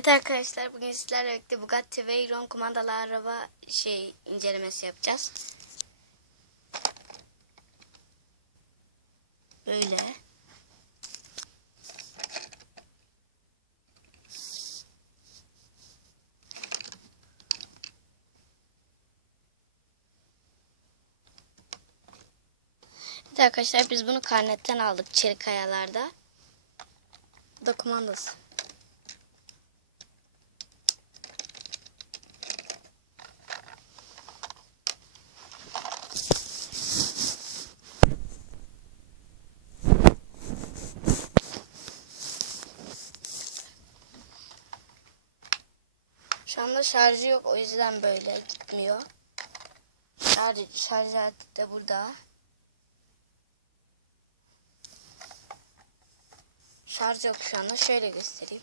Evet arkadaşlar bugün sizlerle birlikte Bugatti Veyron kumandalı araba şey incelemesi yapacağız. Böyle. Evet arkadaşlar biz bunu karnetten aldık Çelik Kayalar'da. Bu da kumandası. Şu anda şarjı yok o yüzden böyle gitmiyor. Şarj, şarj de burada. Şarj yok şu anda. Şöyle göstereyim.